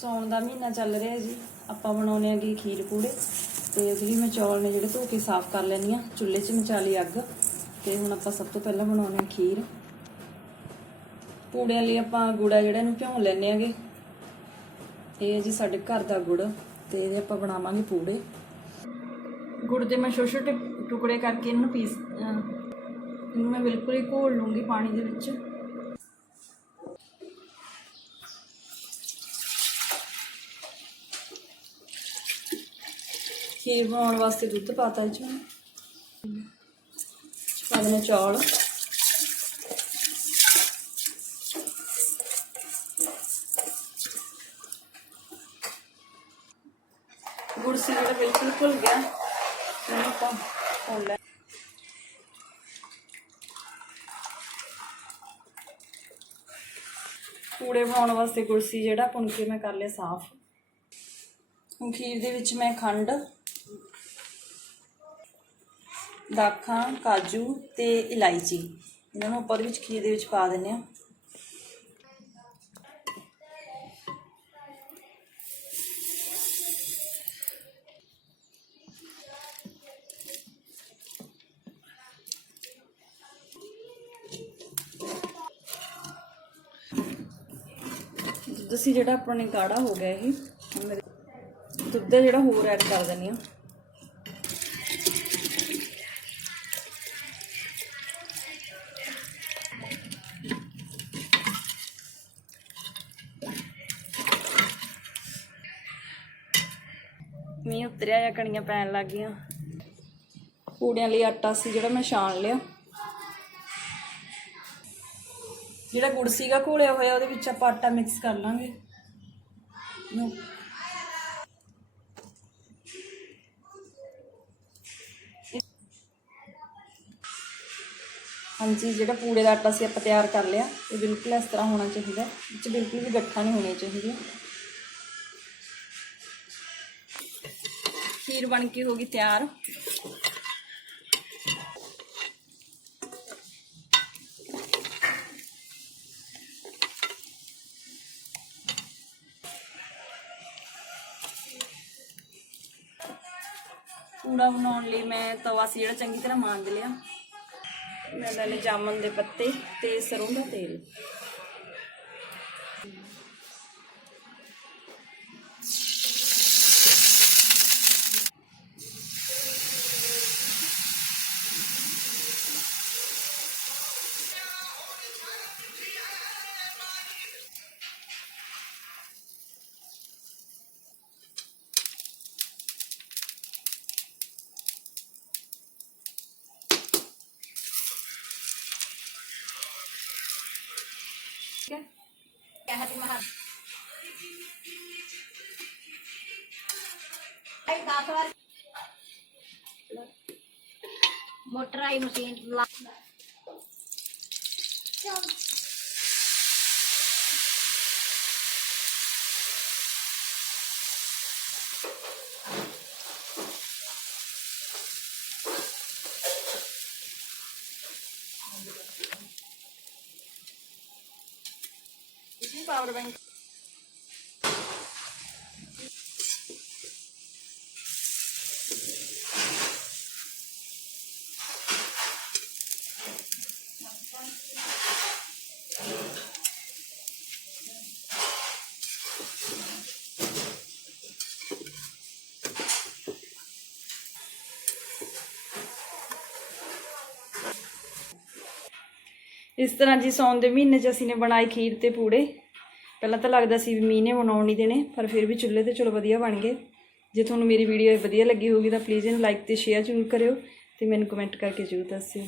ਸੌਣ ਦਾ ਮਹੀਨਾ ਚੱਲ ਰਿਹਾ ਜੀ। ਆਪਾਂ ਬਣਾਉਣੇ ਆਗੇ ਖੀਰ ਪੂੜੇ ਤੇ ਉਹਦੇ ਲਈ ਮੈਂ ਚੌਲ ਨੇ ਜਿਹੜੇ ਧੋ ਕੇ ਸਾਫ਼ ਕਰ ਲੈਣੀ ਆ। ਚੁੱਲ੍ਹੇ 'ਚ ਮਚਾ ਲਈ ਅੱਗ ਤੇ ਹੁਣ ਆਪਾਂ ਸਭ ਤੋਂ ਪਹਿਲਾਂ ਬਣਾਉਣੇ ਆ ਖੀਰ। ਪੂੜਿਆਂ ਲਈ ਆਪਾਂ ਗੁੜ ਆ ਜਿਹੜਾ ਇਹਨੂੰ ਭਿਉਂ ਲੈਣੇ ਆਗੇ। ਇਹ ਹੈ ਜੀ ਸਾਡੇ ਘਰ ਦਾ ਗੁੜ ਤੇ ਇਹਦੇ ਆਪਾਂ ਬਣਾਵਾਂਗੇ ਪੂੜੇ। ਗੁੜ ਦੇ ਮੈਂ ਛੋਟੇ ਛੋਟੇ ਟੁਕੜੇ ਕਰਕੇ ਇਹਨੂੰ ਇਹਨੂੰ ਮੈਂ ਬਿਲਕੁਲ ਹੀ ਘੋਲ ਲੂੰਗੀ ਪਾਣੀ ਦੇ ਵਿੱਚ। खीर बनाने वास्ते दुध पाता है पा देने चौल गुड़ से जो बिल्कुल घुल गया भून लिया। पूड़े बनाने वास्ते गुड़ सी जो भुन के मैं कर लिया साफ। ਹੁਣ खीर ਦੇ ਵਿੱਚ मैं खंड दाखा काजू ते इलायची इन्होंने उपर विच खीर दे विच पा देने। दुध सी जिहड़ा अपने गाढ़ा हो गया है दुध जिहड़ा होर ऐड कर देनी आ। मींह उतरिया या कणियां पैन लग गई। पूड़ियां लई आटा सी जिहड़ा मैं छान लिया। जिहड़ा गुड़ सीगा घोलिया होया उहदे विच आपां आटा मिक्स कर लांगे। हाँ जी, जिहड़ा पूड़े दा आटा सी आपां तैयार कर लिया। ये बिल्कुल इस तरह होना चाहिए, विच बिल्कुल भी गट्ठा नहीं होनी चाहिए। खीर बन के होगी तैयार। पूड़ा बनाने लिए मैं तवा सी जिहड़ा चंगी तरह मांज लिया। मैं लेने जामन दे पत्ते ते सरों दा तेल। Motor I machine power bank इस तरह जी सौन के महीने च असीं ने बनाए खीर ते पूड़े। पहला तो लगता सी भी मीह ने बनाउण नहीं देने, पर फिर भी चुल्हे ते चलो वधिया बन गए। जे तुहानूं मेरी वीडियो वधिया लगी होगी तो प्लीज़ इन्हूं लाइक ते शेयर जरूर करियो ते मैनूं कमेंट करके जरूर दस्सिओ।